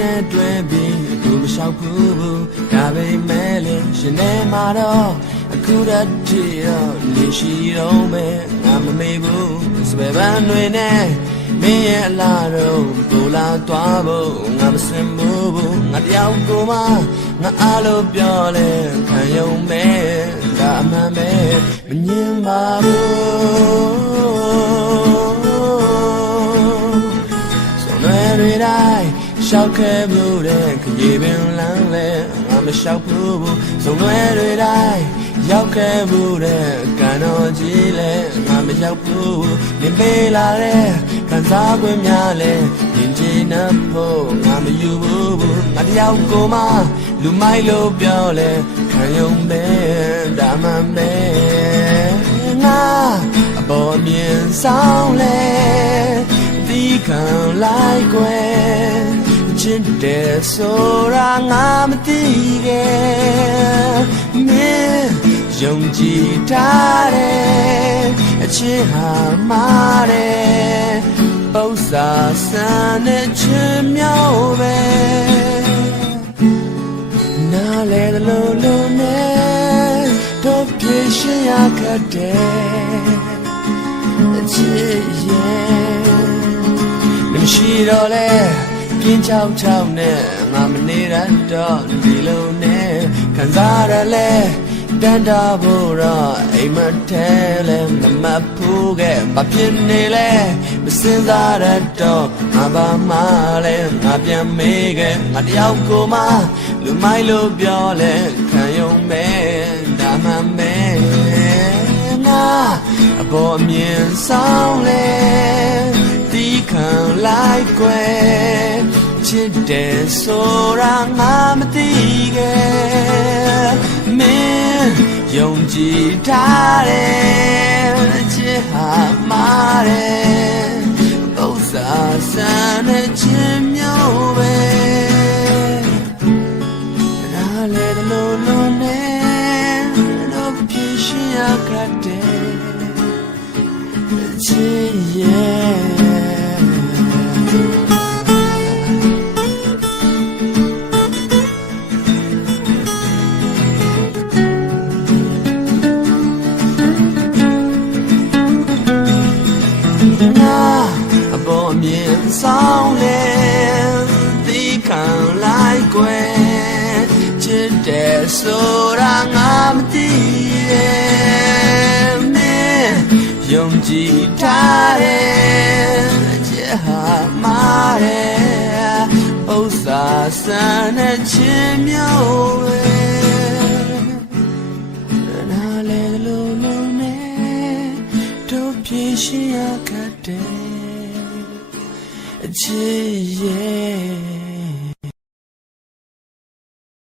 နဲ့တွေ့ပြီးသူမလျှောက်ဘူးဘူးဒါပေမဲ့လေရှင်နေမှာတော့အခုတည်းတည်းတော့နေရှိတော့မယ်ငါမမေ့ဘူးစပယ်ပန်းတွေနဲ့မင်းရဲ့အလားတော့ဘူလာသွားဖို့ငါမစင်ဘူးဘူးငါတယောက်ကိုမှငါအားလို့ပြောလဲခံယုံမဲ့ဒါအမှန်ပဲမငင်းပါဘူး ရှောက်ခဲ့မှုတဲ့ခရီးပင်လမ်းလဲငါမလျှောက်ဘူးဘူးဆုံးရွယ်တွေတိုင်းရောက်ခဲ့မှုတဲ့ကံတော်ကြီးလဲငါမရောက်ဘူးနေပေးလာတဲ့ခံစား권များလဲရင်ကျင်းနှဖို့ငါမယူဘူးဘူးငါတယောက်ကိုမှလူမိုက်လို့ပြောလဲခံယုံပဲဒါမှမပဲငါအပေါ်အမြင်ဆောင်လဲဒီခံလိုက်ွယ် ချစ်တယ်ဆိုတာငါမသိခဲ့မင်းယုံကြည်ထားတယ်အချစ်ဟာမာတယ်ပု္ပ္ပာဆန်တဲ့ချစ်မြောက်ပဲနားလေလို့လို့နဲ့တော့ပြရှင်ရခဲ့တယ်ချစ်ရဲ့မရှိတော့လဲ ပြင်းချောက်ချောက်နဲ့ငါမနေရတော့ဒီလိုနဲ့ခံစားရလဲတန်တာဖို့တော့အိမ်မထဲလဲမမတ်ဘူးကဲမဖြစ်နေလဲမစင်စားရတော့ငါဘာမှလဲငါပြန်မေးခဲ့ငါတယောက်ကိုမှလူမိုက်လို့ပြောလဲခံယုံမဲ့ဒါမှမဲငါအပေါ်အမြင်ဆောင်လဲတီးခံလိုက်ွယ် ချစ်တယ်ဆိုတာငါမသိခဲ့မင်းယုံကြည်ထားတယ်ချစ်ဟာမာတယ်ပု္ပ္ပာဆန်တဲ့ချစ်မျိုးပဲနားလေလို့လို့နဲ့တော့ပြရှင်ရခဲ့တယ်ချစ်ရဲ့ မြင်ဆောင်လဲဒီခံလိုက်ွယ်ချစ်တယ်ဆိုတာငါမသိရဲ့မင်းယုံကြည်ထားတယ်ချစ်ဟာမာတယ်ဥစ္စာစံနဲ့ချစ်မျိုးပဲနားလေလို့လို့နဲ့တို့ပြေရှိရခဲ့တယ် အချစ်ရဲ့